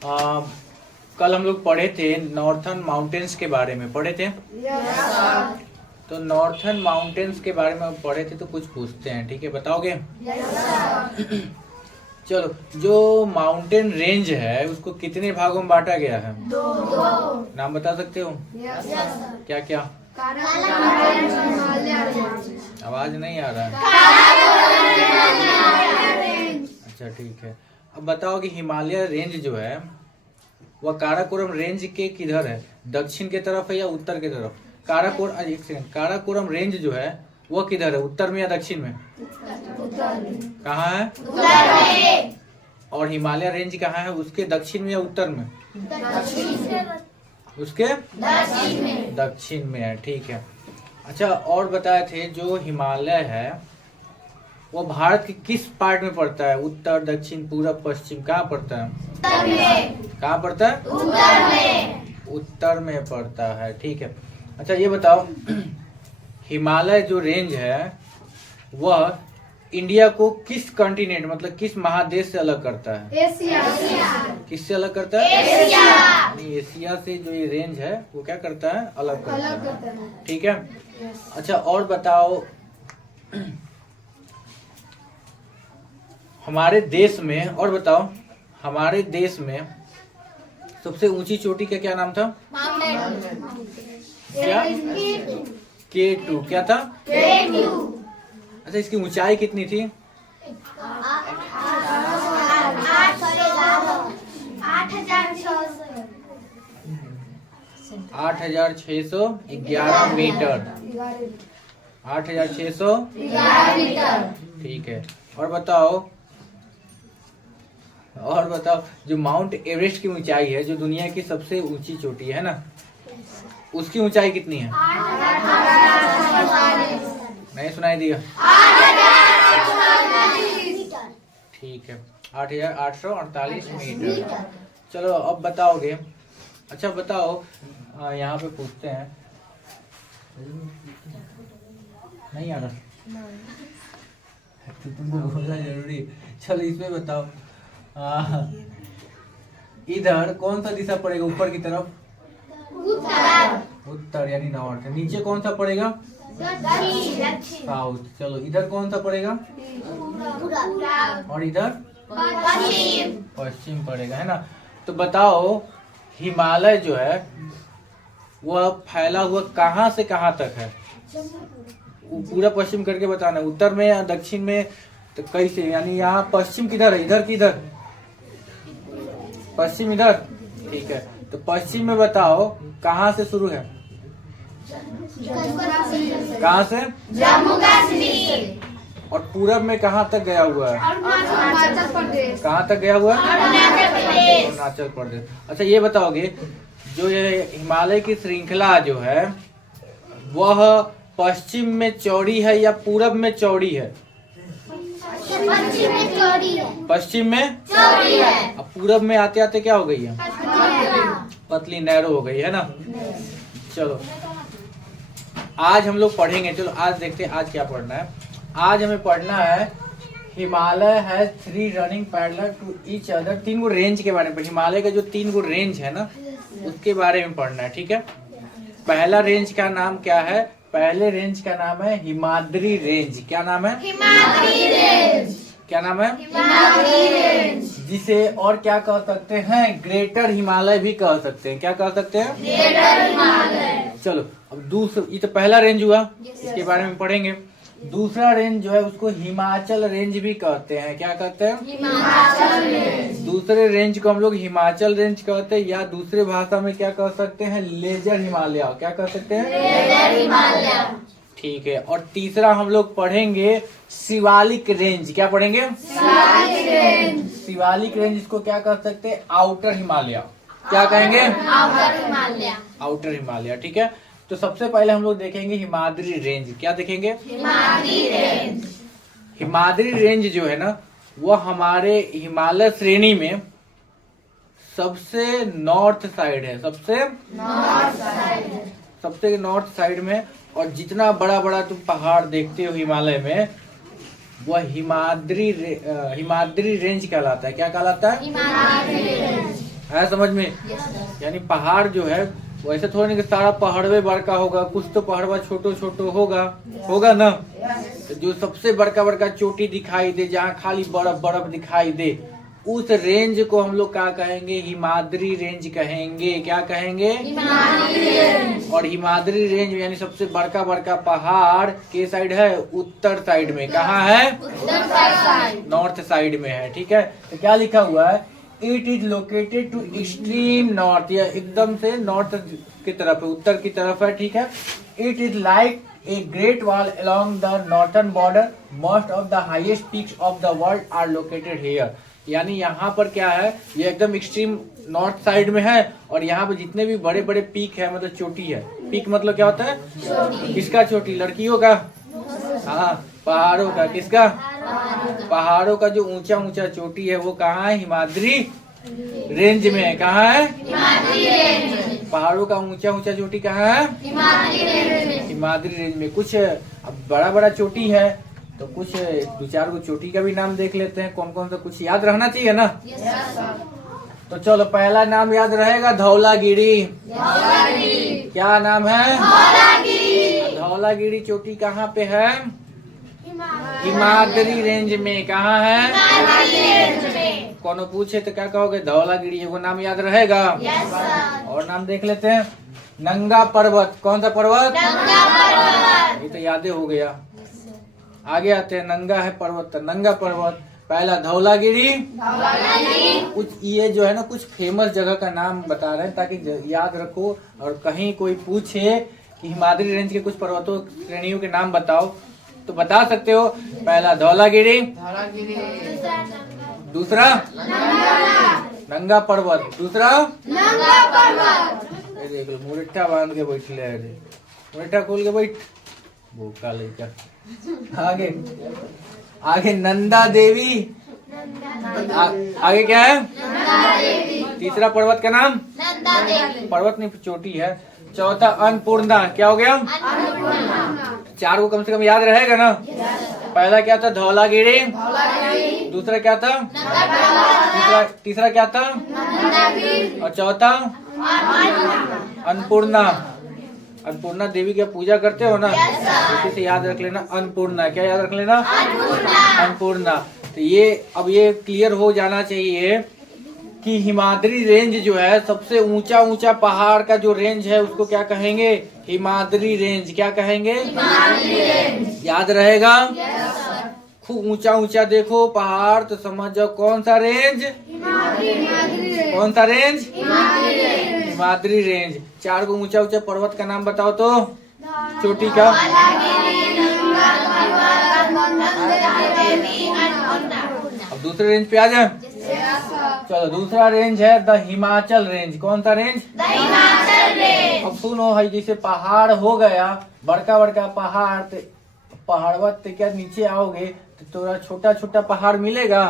आ, कल हम लोग पढ़े थे नॉर्थर्न माउंटेन्स के बारे में, पढ़े थे। तो नॉर्थर्न माउंटेन्स के बारे में पढ़े थे, तो कुछ पूछते हैं, ठीक है, बताओगे? चलो, जो माउंटेन रेंज है उसको कितने भागों में बांटा गया है? दो। नाम बता सकते हो? क्या क्या? आवाज नहीं आ रहा है। अच्छा ठीक है, अब बताओ कि हिमालय रेंज जो है वह काराकोरम रेंज के किधर है? दक्षिण के तरफ है या उत्तर के तरफ? एक सेकंड, काराकोरम रेंज जो है वह किधर है, उत्तर में या दक्षिण में? कहाँ है? उत्तर में। और हिमालय रेंज कहाँ है, उसके दक्षिण में या उत्तर में? उसके दक्षिण में है, ठीक है। अच्छा, और बताए थे जो हिमालय है वो भारत के किस पार्ट में पड़ता है? उत्तर, दक्षिण, पूरब, पश्चिम, कहाँ पड़ता है? कहाँ पड़ता है? उत्तर में। उत्तर में पड़ता है, ठीक है। अच्छा ये बताओ, हिमालय जो रेंज है वह इंडिया को किस कॉन्टिनेंट मतलब किस महादेश से अलग करता है? एशिया। किससे अलग करता है? एशिया। यानी एशिया से जो ये रेंज है वो क्या करता है? अलग करता है, ठीक है। अच्छा और बताओ, हमारे देश में, और बताओ हमारे देश में सबसे ऊंची चोटी का क्या नाम था? क्या? K2। क्या था? K2। अच्छा, इसकी ऊंचाई कितनी थी? 8,611 मीटर। 8,611 मीटर, ठीक है। और बताओ जो माउंट एवरेस्ट की ऊंचाई है, जो दुनिया की सबसे ऊंची चोटी है ना, उसकी ऊंचाई कितनी है? नहीं सुनाई दिया? ठीक है, 8,848 मीटर। चलो अब बताओगे। अच्छा बताओ, यहाँ पे पूछते हैं, नहीं आ रहा तो तुमको बोलना जरूरी। चलो इसमें बताओ, इधर कौन सा दिशा पड़ेगा ऊपर की तरफ? उत्तर यानी नॉर्थ। नीचे कौन सा पड़ेगा? साउथ। चलो इधर कौन सा पड़ेगा? और इधर पश्चिम पड़ेगा, है ना। तो बताओ हिमालय जो है वह फैला हुआ कहाँ से कहाँ तक है? पूरा पश्चिम करके बताना, उत्तर में या दक्षिण में, तो कैसे, यानी यहाँ पश्चिम किधर है? इधर किधर? पश्चिम इधर, ठीक है। तो पश्चिम में बताओ कहाँ से शुरू है? कहाँ से? जम्मू कश्मीर। और पूरब में कहाँ तक गया हुआ है? अरुणाचल प्रदेश। कहाँ तक गया हुआ है? अरुणाचल प्रदेश। अच्छा ये बताओगे, जो ये हिमालय की श्रृंखला जो है वह पश्चिम में चौड़ी है या पूरब में चौड़ी है? पश्चिम में चौड़ी है। पश्चिम में चौड़ी है। अब पूरब में आते आते क्या हो गई है? पतली, नैरो हो गई है ना। चलो आज हम लोग पढ़ेंगे, चलो आज देखते हैं आज क्या पढ़ना है। आज हमें पढ़ना है हिमालय है 3 running parallel to each other, 3 गो रेंज के बारे में। हिमालय का जो 3 गो रेंज है ना उसके बारे में पढ़ना है, ठीक है। पहला रेंज का नाम क्या है? पहले रेंज का नाम है हिमाद्री रेंज। क्या नाम है? हिमाद्री रेंज। क्या नाम है? हिमाद्री रेंज। जिसे और क्या कह सकते हैं? ग्रेटर हिमालय भी कह सकते हैं। क्या कह सकते हैं? ग्रेटर हिमालय। चलो अब दूसरा, ये तो पहला रेंज हुआ, इसके बारे में पढ़ेंगे। दूसरा रेंज जो है उसको हिमाचल रेंज भी कहते हैं। क्या कहते हैं? हिमाचल रेंज। दूसरे रेंज को हम लोग हिमाचल रेंज कहते हैं, या दूसरे भाषा में क्या कह सकते हैं? लेजर हिमालय। क्या कह सकते हैं? लेजर हिमालय, ठीक है। और तीसरा हम लोग पढ़ेंगे शिवालिक रेंज। क्या पढ़ेंगे? शिवालिक रेंज। शिवालिक रेंज इसको क्या कह सकते हैं? आउटर हिमालय। क्या कहेंगे? आउटर हिमालय। आउटर हिमालय, ठीक है। तो सबसे पहले हम लोग देखेंगे हिमाद्री रेंज। क्या देखेंगे? हिमाद्री रेंज। हिमाद्री रेंज जो है ना वो हमारे हिमालय श्रेणी में सबसे नॉर्थ साइड है, सबसे नॉर्थ साइड में। और जितना बड़ा बड़ा तुम पहाड़ देखते हो हिमालय में वह हिमाद्री रेंज कहलाता है। क्या कहलाता है? हिमाद्री रेंज। है समझ में? यानी पहाड़ जो है वैसे थोड़ा नहीं कि सारा पहाड़वे बड़का होगा, कुछ तो पहाड़वा छोटो छोटो होगा ना। तो जो सबसे बड़का बड़का चोटी दिखाई दे, जहाँ खाली बर्फ बर्फ दिखाई दे, उस रेंज को हम लोग क्या कहेंगे? हिमाद्री रेंज कहेंगे। क्या कहेंगे? हिमाद्री रेंज। और हिमाद्री रेंज यानी सबसे बड़का बड़का पहाड़ के साइड है? उत्तर साइड में। कहाँ है? उत्तर साइड, नॉर्थ साइड में है। ठीक है, तो क्या लिखा हुआ है? It is located to extreme north, या एकदम से नॉर्थ की तरफ है, उत्तर की तरफ है। ठीक है, it is like a great wall along the northern border, most of the highest peaks of the world are located here. यानी यहाँ पर क्या है, ये एकदम एक्सट्रीम नॉर्थ साइड में है, और यहाँ पे जितने भी बड़े बड़े पीक है, मतलब चोटी है। पीक मतलब क्या होता है? चोटी। किसका चोटी? लड़कियों का? हाँ, पहाड़ों का। किसका? पहाड़ों का जो ऊंचा ऊंचा चोटी है वो कहाँ है? हिमाद्री रेंज में है। कहाँ है? हिमाद्री रेंज। पहाड़ों का ऊंचा ऊंचा चोटी कहाँ है? हिमाद्री रेंज में। हिमाद्री रेंज में कुछ अब बड़ा बड़ा चोटी है, तो कुछ दो चार को चोटी का भी नाम देख लेते हैं, कौन कौन सा कुछ याद रहना चाहिए ना। तो चलो, पहला नाम याद रहेगा धौलागिरी। क्या नाम है? धौलागिरी चोटी कहाँ पे है? हिमाद्री रेंज में। कहाँ है? कौन पूछे तो क्या कहोगे? धौलागिरी। वो नाम याद रहेगा। और नाम देख लेते हैं, नंगा पर्वत। कौन सा पर्वत? ये तो याद हो गया। आगे आते हैं, नंगा है पर्वत, नंगा पर्वत। पहला धौलागिरी। कुछ ये जो है ना, कुछ फेमस जगह का नाम बता रहे हैं ताकि याद रखो, और कहीं कोई पूछे कि हिमाद्री रेंज के कुछ पर्वतों श्रेणियों के नाम बताओ तो बता सकते हो। पहला धौलागिरी, दूसरा नंगा पर्वत, दूसरा देख लो मुरेठा बांध के बैठ ले, मुरेठा खोल के बैठ, भूखा लेकर। आगे नंदा देवी। आगे क्या है? तीसरा पर्वत का नाम? पर्वत नहीं, चोटी है। चौथा अन्नपूर्णा। क्या हो गया? चार को कम से कम याद रहेगा ना। पहला क्या था? धौलागिरी। दूसरा क्या था? तीसरा क्या था? और चौथा अन्नपूर्णा। अन्नपूर्णा देवी की पूजा करते हो ना, इसी से याद रख लेना अन्नपूर्णा। क्या याद रख लेना? अन्नपूर्णा। तो ये अब ये क्लियर हो जाना चाहिए कि हिमाद्री रेंज जो है, सबसे ऊंचा ऊंचा पहाड़ का जो रेंज है उसको क्या कहेंगे? हिमाद्री रेंज। क्या कहेंगे? हिमाद्री रेंज। याद रहेगा। खूब ऊंचा ऊंचा देखो पहाड़ तो समझ जाओ कौन सा रेंज? कौन सा रेंज? हिमाद्री रेंज। चार को ऊंचा ऊंचा पर्वत का नाम बताओ तो। चोटी का? अब दूसरे रेंज पे आ जाए। चलो, दूसरा रेंज है द हिमाचल रेंज। कौन सा रेंज? The Himachal range. अब सुनो, है जैसे पहाड़ हो गया, बड़का बड़का पहाड़, पहाड़वा ते क्या नीचे आओगे तो थोड़ा छोटा छोटा पहाड़ मिलेगा।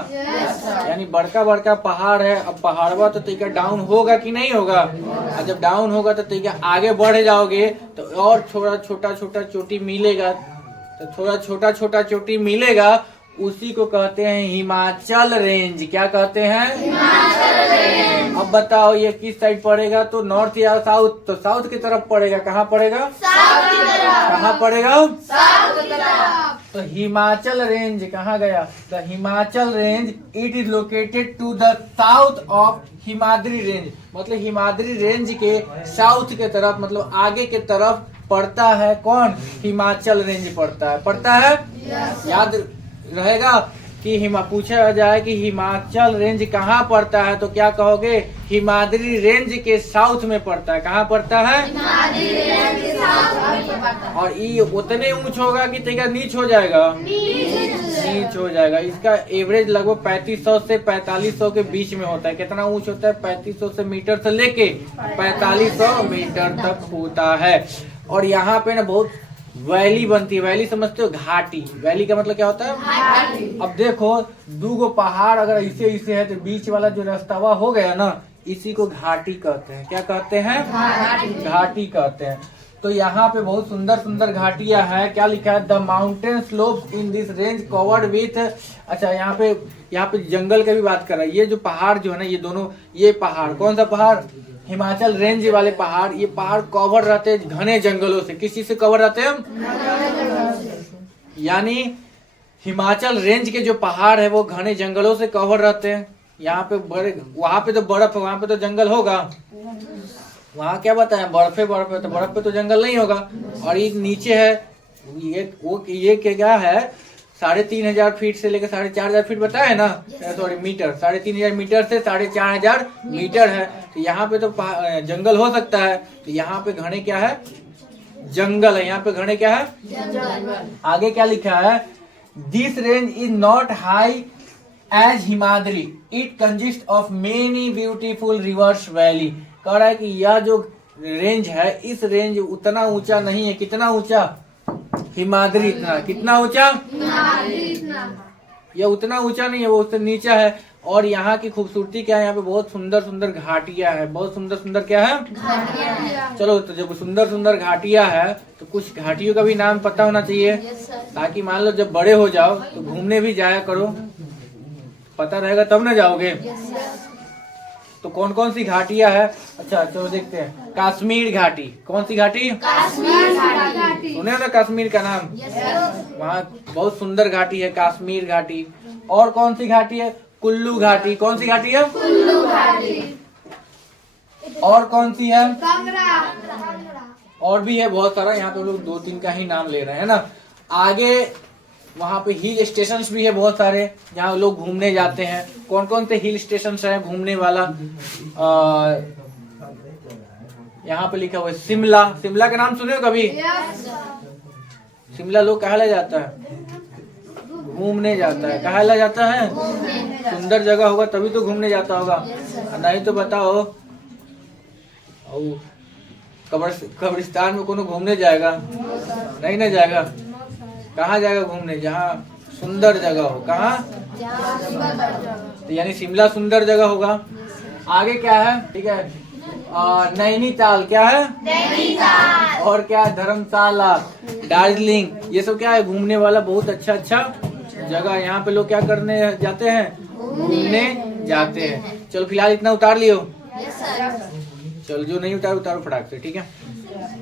यानी बड़का बड़का पहाड़ है, अब पहाड़वा तो तेका डाउन होगा कि नहीं होगा? और जब डाउन होगा तो तेका आगे बढ़ जाओगे तो और थोड़ा छोटा छोटा चोटी मिलेगा, तो थोड़ा छोटा छोटा चोटी मिलेगा, उसी को कहते हैं हिमाचल रेंज। क्या कहते हैं? हिमाचल रेंज। अब बताओ ये किस साइड पड़ेगा? तो नॉर्थ या साउथ? तो साउथ की तरफ पड़ेगा। कहाँ पड़ेगा? साउथ की तरफ। कहाँ पड़ेगा? साउथ की तरफ। तो हिमाचल रेंज कहाँ गया? The Himachal range it is located to the south of Himadri range. मतलब हिमाद्री रेंज के साउथ के तरफ, मतलब आगे के तरफ पड़ता है कौन? हिमाचल रेंज पड़ता है। याद रहेगा कि पूछा जाए कि हिमाचल रेंज कहाँ पड़ता है तो क्या कहोगे? हिमाद्री रेंज के साउथ में पड़ता है। कहाँ पड़ता है? हिमाद्री रेंज के साउथ। और ये उतने ऊंच होगा कि तेरा नीच हो जाएगा? नीच हो जाएगा। इसका एवरेज लगभग 3500 से 4500 के बीच में होता है। कितना ऊंच होता है? 3500 से मीटर से लेके 4500 मीटर तक होता है। और यहाँ पे ना बहुत वैली बनती है। वैली समझते हो? घाटी। वैली का मतलब क्या होता है? घाटी। अब देखो, दो पहाड़ अगर ऐसे है तो बीच वाला जो रास्तावा हो गया ना, इसी को घाटी कहते हैं। क्या कहते हैं? घाटी कहते हैं। तो यहाँ पे बहुत सुंदर सुंदर घाटियां है। क्या लिखा है? The mountain slope in this range covered with. अच्छा, यहाँ पे जंगल की भी बात कर रहा है। ये जो पहाड़ जो है ना, ये दोनों, ये पहाड़ कौन सा पहाड़? हिमाचल रेंज वाले पहाड़। ये पहाड़ कवर रहते हैं घने जंगलों से। किस चीज से कवर रहते हैं? यानी हिमाचल रेंज के जो पहाड़ है वो घने जंगलों से कवर रहते हैं। यहाँ पे वहां पे तो बर्फ है, वहां पे तो जंगल होगा। वहाँ क्या बताया? बर्फ है, तो बर्फ पे तो जंगल नहीं होगा। और ये नीचे है, ये क्या है? 3,500 फीट से लेकर 4,500 फीट बताया है ना, सॉरी मीटर। 3,500 मीटर से 4,500 मीटर है। तो यहाँ पे तो जंगल हो सकता है। तो यहाँ पे घने क्या है? जंगल है। यहाँ पे घने क्या है? जंगल। आगे क्या लिखा है? This range is not high as Himadri, it consist of many beautiful rivers valley. कह रहा है कि यह जो रेंज है, इस रेंज उतना ऊंचा नहीं है। कितना ऊंचा? हिमाद्री इतना। कितना ऊंचा? यह उतना ऊंचा नहीं है, वो उससे नीचा है। और यहाँ की खूबसूरती क्या है? यहाँ पे बहुत सुंदर सुंदर घाटियां है। बहुत सुंदर सुंदर क्या है? घाटियां। चलो, तो जब सुंदर सुंदर घाटियां है तो कुछ घाटियों का भी नाम पता होना चाहिए, ताकि मान लो जब बड़े हो जाओ तो घूमने भी जाया करो। पता रहेगा तब ना जाओगे। तो कौन कौन सी घाटियां है? अच्छा चलो देखते हैं। कश्मीर घाटी। कौन सी घाटी? कश्मीर घाटी। सुने ना कश्मीर का नाम? वहाँ बहुत सुंदर घाटी है, कश्मीर घाटी। और कौन सी घाटी है? कुल्लू घाटी। कौन सी घाटी है? कुल्लू घाटी। और कौन सी है? और भी है बहुत सारा। यहाँ पे लोग 2-3 का ही नाम ले रहे हैं ना। आगे वहाँ पे हिल स्टेशन भी है बहुत सारे, जहाँ लोग घूमने जाते हैं। कौन कौन से हिल स्टेशन है घूमने वाला? यहाँ पे लिखा हुआ है शिमला। शिमला का नाम सुने हो कभी? शिमला लोग कहाँ ले जाता है? घूमने जाता है। कहाँ ले जाता है? सुंदर जगह होगा तभी तो घूमने जाता होगा। नहीं तो बताओ, कब्रिस्तान में कोनो घूमने जाएगा? नहीं ना जाएगा। कहाँ जाएगा घूमने? जहाँ सुंदर जगह हो। कहाँ? तो यानी शिमला सुंदर जगह होगा। आगे क्या है? ठीक है, नैनीताल। क्या है? नैनीताल। और क्या है? धर्मशाला, दार्जिलिंग। ये सब क्या है? घूमने वाला बहुत अच्छा अच्छा जगह। यहाँ पे लोग क्या करने जाते हैं? घूमने जाते हैं। चलो फिलहाल इतना उतार लियो। चलो जो नहीं उतारो फटाक से, ठीक है।